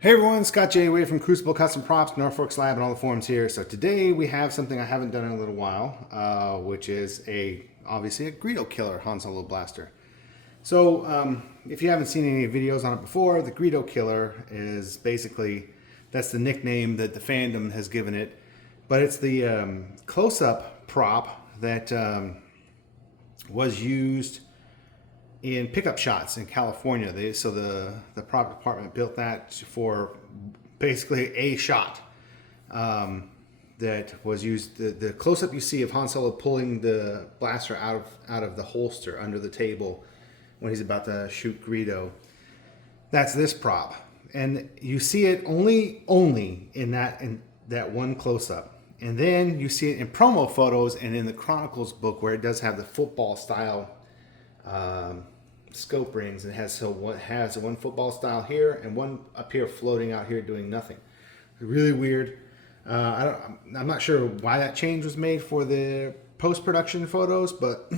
Hey everyone, Scott J. Way from Crucible Custom Props, Norfolk Lab, and all the forums here. So today we have something I haven't done in a little while, which is obviously a Greedo Killer Han Solo blaster. So if you haven't seen any videos on it before, the Greedo Killer is basically, that's the nickname that the fandom has given it. But it's the close-up prop that was used in pickup shots in California. So the prop department built that for basically a shot that was used. The close up you see of Han Solo pulling the blaster out of the holster under the table when he's about to shoot Greedo. That's this prop, and you see it only in that one close up. And then you see it in promo photos and in the Chronicles book where it does have the football style scope rings, and has one football style here and one up here floating out here doing nothing. Really weird. I'm not sure why that change was made for the post-production photos, but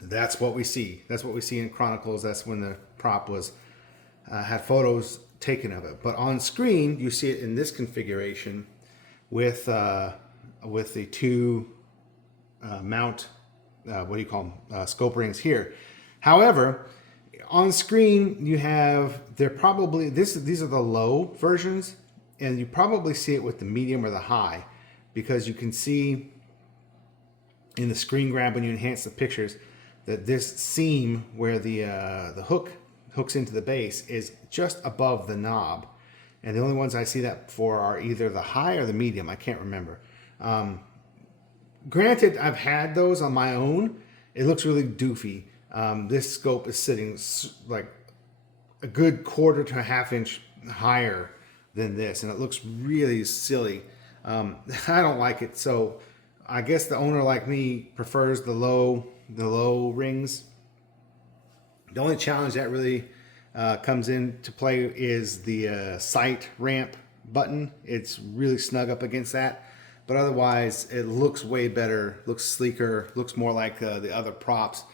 that's what we see. That's what we see in Chronicles. That's when the prop was had photos taken of it. But on screen, you see it in this configuration with the two mount. What do you call them? Scope rings here. However, on screen you have, they're probably, these are the low versions, and you probably see it with the medium or the high, because you can see in the screen grab when you enhance the pictures that this seam where the hook hooks into the base is just above the knob, and the only ones I see that for are either the high or the medium. I can't remember. Granted, I've had those on my own. It looks really doofy. This scope is sitting like a good quarter to a half inch higher than this, and it looks really silly. I don't like it, so I guess the owner like me prefers the low rings. The only challenge that really comes into play is the sight ramp button. It's really snug up against that. But otherwise, it looks way better, looks sleeker, looks more like the other props.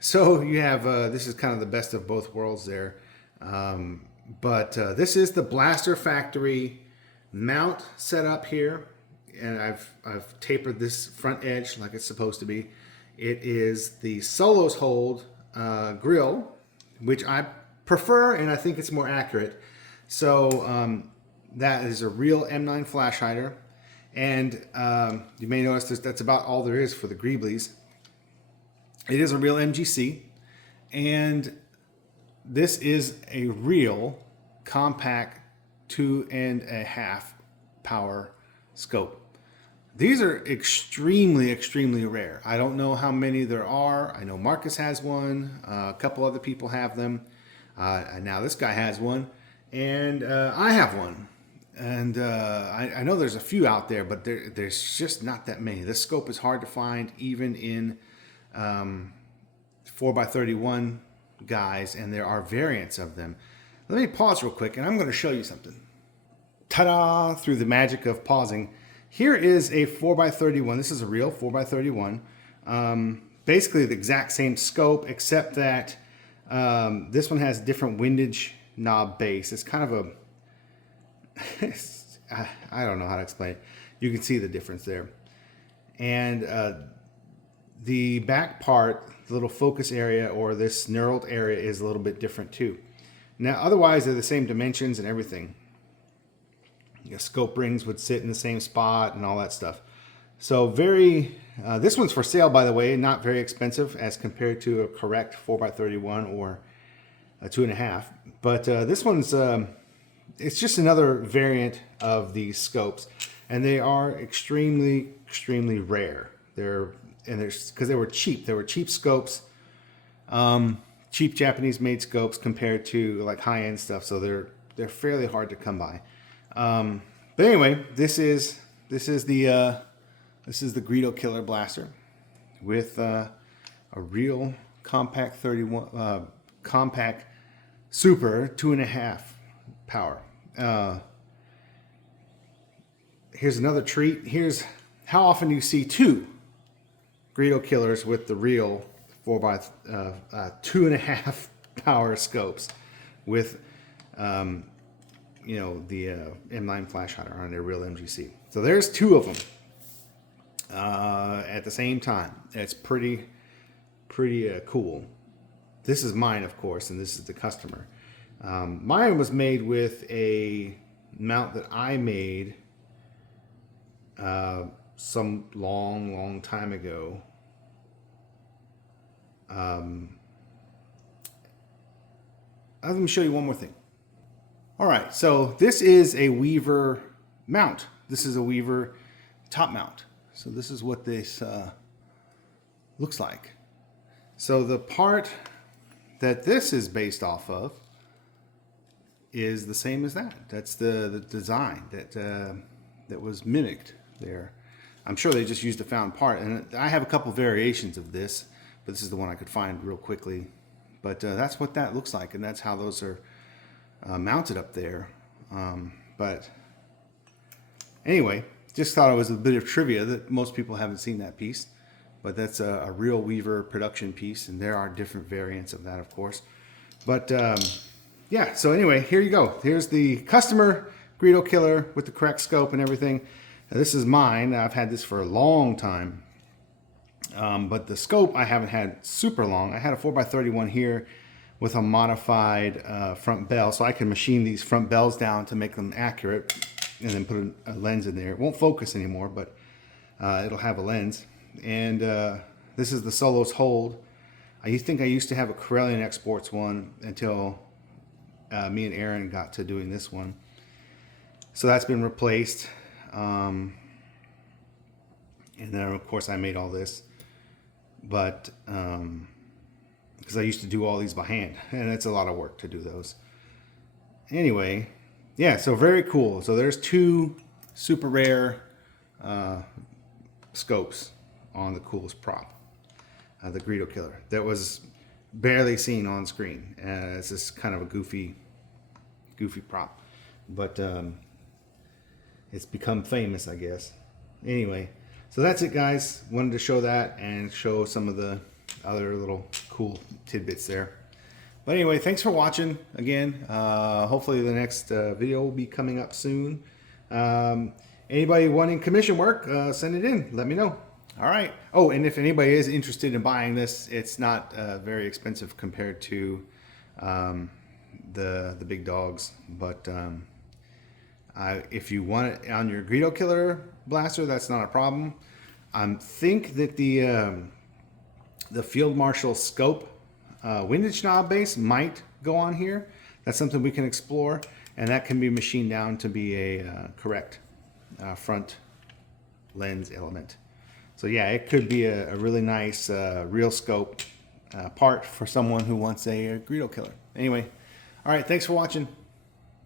So you have, this is kind of the best of both worlds there. But this is the Blaster Factory mount set up here. And I've tapered this front edge like it's supposed to be. It is the Solos Hold grill, which I prefer, and I think it's more accurate. So that is a real M9 flash hider, and you may notice that's about all there is for the Greeblies. It is a real MGC, and this is a real compact 2.5 power scope. These are extremely rare. I don't know how many there are. I know Marcus has one. A couple other people have them. And now this guy has one. And I have one. And I know there's a few out there, but there's just not that many. This scope is hard to find, even in 4x31 guys, and there are variants of them. Let me pause real quick, and I'm going to show you something. Ta-da! Through the magic of pausing. Here is a 4x31. This is a real 4x31. Basically the exact same scope, except that this one has different windage knob base. It's kind of a I don't know how to explain it. You can see the difference there. And the back part, the little focus area or this knurled area, is a little bit different too. Now otherwise they're the same dimensions and everything. Scope rings would sit in the same spot and all that stuff. So this one's for sale, by the way, not very expensive as compared to a correct 4x31 or a 2.5. But this one's it's just another variant of these scopes, and they are extremely rare. Because they were cheap. They were cheap scopes, cheap Japanese made scopes compared to like high end stuff. So they're fairly hard to come by. But anyway, this is the Greedo Killer blaster with a real compact 31 compact super 2.5 power. Here's another treat. Here's how often you see two Greedo Killers with the real 4x2.5 power scopes with you know, the M9 flash hider on their real MGC. So there's two of them at the same time. It's pretty cool. This is mine, of course, and this is the customer. Mine was made with a mount that I made some long time ago. Let me show you one more thing. All right, so this is a Weaver mount. This is a Weaver top mount. So this is what this looks like. So the part that this is based off of is the same as that. That's the design that was mimicked there. I'm sure they just used a found part, and I have a couple variations of this, but this is the one I could find real quickly. But that's what that looks like, and that's how those are mounted up there. But anyway, just thought it was a bit of trivia that most people haven't seen that piece, but that's a real Weaver production piece, and there are different variants of that, of course. But yeah, so anyway, here you go. Here's the customer Greedo Killer with the correct scope and everything. Now, this is mine. I've had this for a long time. But the scope I haven't had super long. I had a 4x31 here with a modified front bell, so I can machine these front bells down to make them accurate and then put a lens in there. It won't focus anymore, but it'll have a lens. And this is the Solo's hold. I think I used to have a Corellian Exports one until me and Aaron got to doing this one. So that's been replaced. And then of course I made all this. But because I used to do all these by hand, and it's a lot of work to do those. Anyway, yeah, so very cool. So there's two super rare scopes on the coolest prop, the Greedo Killer, that was barely seen on screen. It's just kind of a goofy prop, but it's become famous, I guess. Anyway. So that's it, guys. Wanted to show that and show some of the other little cool tidbits there. But anyway, thanks for watching again. Hopefully the next video will be coming up soon. Anybody wanting commission work, send it in. Let me know. All right. Oh, and if anybody is interested in buying this, it's not very expensive compared to the big dogs. But if you want it on your Greedo Killer blaster, that's not a problem. I think that the Field Marshal scope windage knob base might go on here. That's something we can explore, and that can be machined down to be a correct front lens element. So yeah, it could be a really nice real scope part for someone who wants a Greedo Killer. Anyway, all right, thanks for watching.